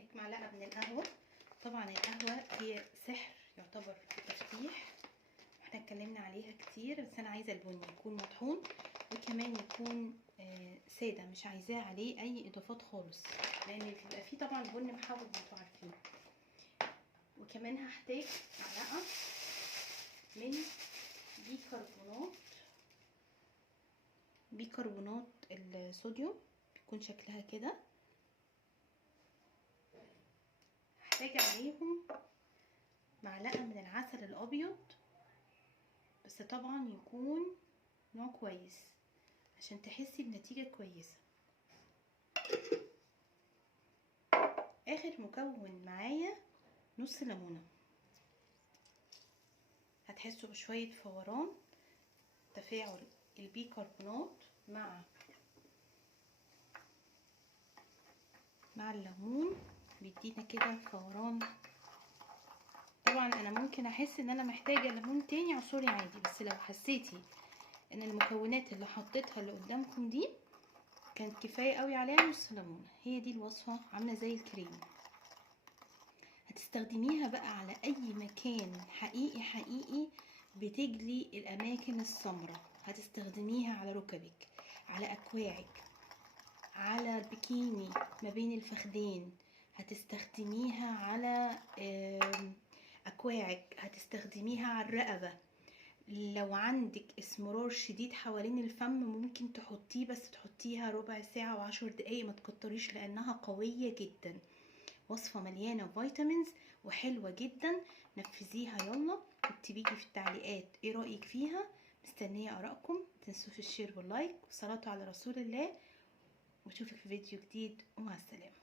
هحتاج معلقه من القهوه. طبعا القهوه هي سحر، يعتبر تفتيح، احنا اتكلمنا عليها كتير، بس انا عايزه البني يكون مطحون وكمان يكون ساده، مش عايزاه عليه اي اضافات خالص، لان بيبقى فيه طبعا بن محوج انتوا عارفين. وكمان هحتاج معلقه من بيكربونات الصوديوم، بيكون شكلها كده. هحتاج عليهم معلقه من العسل الابيض، بس طبعا يكون نوع كويس عشان تحسي بنتيجه كويسه. اخر مكون معايا نص ليمونه، هتحسوا بشويه فوران، تفاعل البيكربونات مع الليمون بيدينا كده فوران. طبعا انا ممكن احس ان انا محتاجه ليمون تاني عصوري عادي، بس لو حسيتي ان المكونات اللي حطيتها اللي قدامكم دي كانت كفايه قوي عليها نص ليمونه. هي دي الوصفه، عامله زي الكريم. هتستخدميها بقى على اي مكان حقيقي بتجلي الاماكن السمراء، هتستخدميها على ركبك، على اكواعك، على البكيني ما بين الفخدين، هتستخدميها على اكواعك، هتستخدميها على الرقبه. لو عندك اسمرار شديد حوالين الفم ممكن تحطيه، بس تحطيها ربع ساعه و10 دقايق، ما تكتريش لانها قويه جدا. وصفه مليانه فيتامينز وحلوه جدا، نفذيها يلا. اكتبيلي في التعليقات ايه رايك فيها، مستنيه ارائكم. متنسوش الشير واللايك والصلاه على رسول الله، واشوفك في فيديو جديد، ومع السلامه.